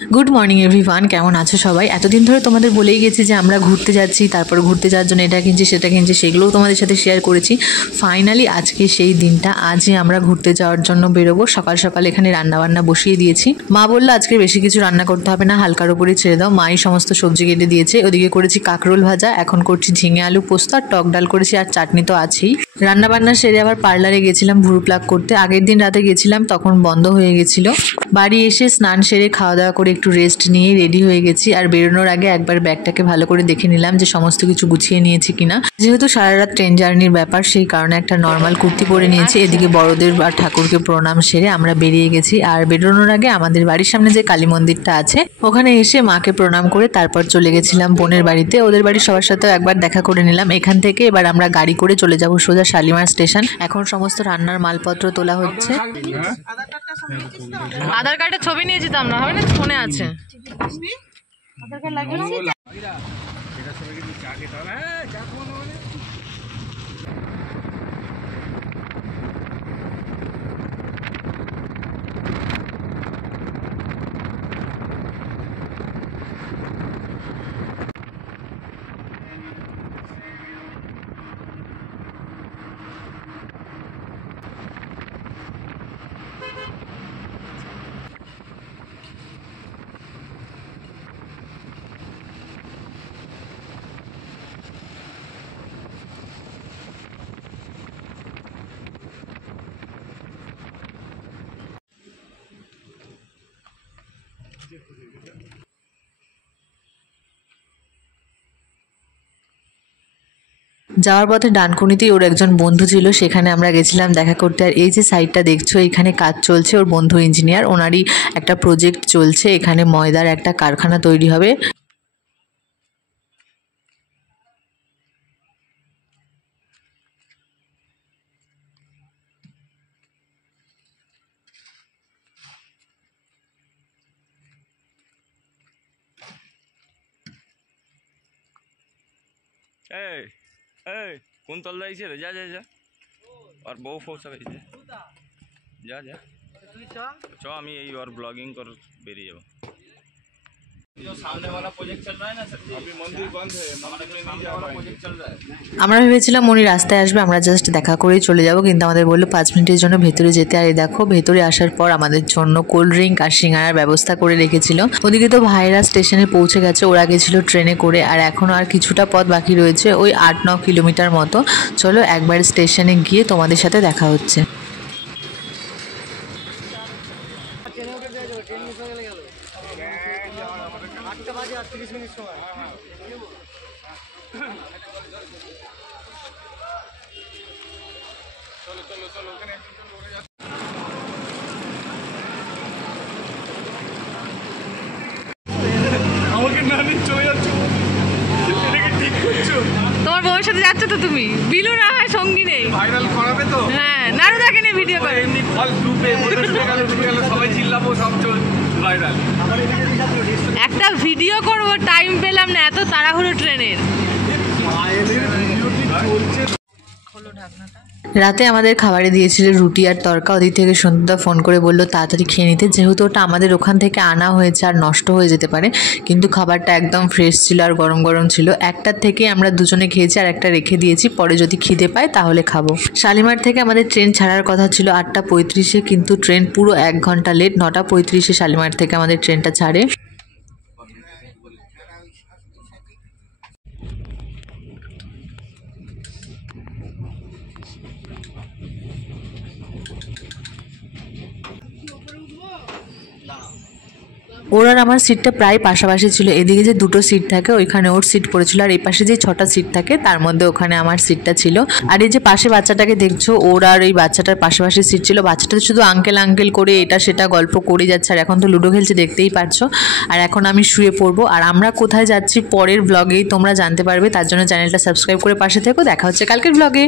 Good morning everyone, কেমন আছো সবাই? এতদিন ধরে তোমাদের বলেই গেছি যে আমরা ঘুরতে যাচ্ছি, তারপর ঘুরতে যাওয়ার জন্য এটা কিনছি সেটা কিনছি, সেগুলোও তোমাদের সাথে শেয়ার করেছি। ফাইনালি আজকে সেই দিনটা, আজই আমরা ঘুরতে যাওয়ার জন্য বেরোবো। সকাল সকাল এখানে রান্নাবান্না বসিয়ে দিয়েছি। মা বললো আজকে বেশি কিছু রান্না করতে হবে না, হালকার উপরে ছেড়ে দাও। মাই সমস্ত সবজি কেটে দিয়েছে। ওদিকে করেছি কাঁকরোল ভাজা, এখন করছি ঝিঙে আলু পোস্ত, আর টক ডাল করেছি, আর চাটনি তো আছেই। রান্নাবান্না সেরে আবার পার্লারে গেছিলাম ভুরু প্লাক করতে। আগের দিন রাতে গেছিলাম, তখন বন্ধ হয়ে গেছিল। বাড়ি এসে স্নান সেরে খাওয়া দাওয়া করে একটু রেস্ট নিয়ে রেডি হয়ে গেছি। আর বেরোনোর আগে একবার ব্যাগটাকে ভালো করে দেখে নিলাম যে সমস্ত কিছু গুছিয়ে নিয়েছি কিনা। যেহেতু সারা রাত ট্রেন জার্নির ব্যাপার, সেই কারণে একটা নর্মাল কুর্তি পরে নিয়েছি। এদিকে বড়দের আর ঠাকুরকে প্রণাম সেরে আমরা বেরিয়ে গেছি। আর বেরোনোর আগে আমাদের বাড়ির সামনে যে কালী মন্দিরটা আছে, ওখানে এসে মাকে প্রণাম করে তারপর চলে গেছিলাম বোনের বাড়িতে। ওদের বাড়ির সবার সাথেও একবার দেখা করে নিলাম। এখান থেকে এবার আমরা গাড়ি করে চলে যাব সোজা শালিমার স্টেশন। এখন সমস্ত রান্নার মালপত্র তোলা হচ্ছে। আধার কার্ডের ছবি নিয়েছি তো আমরা, হবে না? ফোনে আছে আধার কার্ড, লাগবে না? যাওয়ার পথে ডানকুনিতেই ওর একজন বন্ধু ছিল, সেখানে আমরা গেছিলাম দেখা করতে। আর এই যে সাইডটা দেখছো, এখানে কাজ চলছে। ওর বন্ধু ইঞ্জিনিয়ার, ওনারই একটা প্রজেক্ট চলছে। এখানে ময়দার একটা কারখানা তৈরি হবে। এই এই কোন তল যাইছে রে? যা যা যা, আর বউ ফৌ সব হয়েছে। যা যা চ, আমি এই और ब्लॉगिंग कर बेरिए जाओ। जो सामने वाला प्रोजेक्ट चल रहा है ना सर, अभी मंदिर बंद है, हमारा सामने वाला प्रोजेक्ट चल रहा है। আমরা ভেবেছিলাম উনি রাস্তায় আসবে, আমরা জাস্ট দেখা করেই চলে যাব, কিন্তু আমাদের বললো 5 মিনিটের জন্য ভেতরে যেতে। আর এই দেখো, ভেতরে আসার পর আমাদের জন্য কোল্ড ড্রিঙ্ক আর সিঙ্গারার ব্যবস্থা করে রেখেছিল। ওদিকে তো ভাইরা স্টেশনে পৌঁছে গেছে, ওরা গেছিল ট্রেনে করে। আর এখনও আর কিছুটা পথ বাকি রয়েছে, ওই 8-9 কিলোমিটার মতো। চলো একবার স্টেশনে গিয়ে তোমাদের সাথে দেখা হচ্ছে। তোমার বউয়ের সাথে যাচ্ছ তো তুমি? বিলু না হয় সঙ্গী নেই, ভাইরাল করাবে তো। হ্যাঁ, নারুদাকে নিয়ে ভিডিও করে। এমনি ফল গ্রুপে গেল সবাই চিল্লাবো, সব ভাইরাল। একটা ভিডিও করবো, টাইম পেলাম না, এত তাড়াহুড়ো ট্রেনের। রাতে আমাদের খাবারে দিয়েছিল রুটি আর তরকা। ওদিক থেকে সন্ধ্যা ফোন করে বললো তাড়াতাড়ি খেয়ে নিতে, যেহেতু ওটা আমাদের ওখান থেকে আনা হয়েছে আর নষ্ট হয়ে যেতে পারে। কিন্তু খাবারটা একদম ফ্রেশ ছিল আর গরম গরম ছিল। একটার থেকে আমরা দুজনে খেয়েছি, আর একটা রেখে দিয়েছি, পরে যদি খিদে পায় তাহলে খাবো। শালিমার থেকে আমাদের ট্রেন ছাড়ার কথা ছিল 8:35-এ, কিন্তু ট্রেন পুরো 1 ঘন্টা লেট। 9:35-এ শালিমার থেকে আমাদের ট্রেনটা ছাড়ে। ওর আর আমার সিটটা প্রায় পাশাপাশি ছিল। এদিকে যে 2টো সিট থাকে, ওইখানে ওর সিট পড়েছিল, আর এই পাশে যে 6টা সিট থাকে তার মধ্যে ওখানে আমার সিটটা ছিল। আর এই যে পাশে বাচ্চাটাকে দেখছো, ওর আর এই বাচ্চাটার পাশাপাশি সিট ছিল। বাচ্চাটা শুধু আঙ্কেল আঙ্কেল করে এটা সেটা গল্প করে যাচ্ছে, আর এখন তো লুডো খেলছে, দেখতেই পাচ্ছ। আর এখন আমি শুয়ে পড়বো। আর আমরা কোথায় যাচ্ছি পরের ব্লগেই তোমরা জানতে পারবে, তার জন্য চ্যানেলটা সাবস্ক্রাইব করে পাশে থেকো। দেখা হচ্ছে কালকের ব্লগে।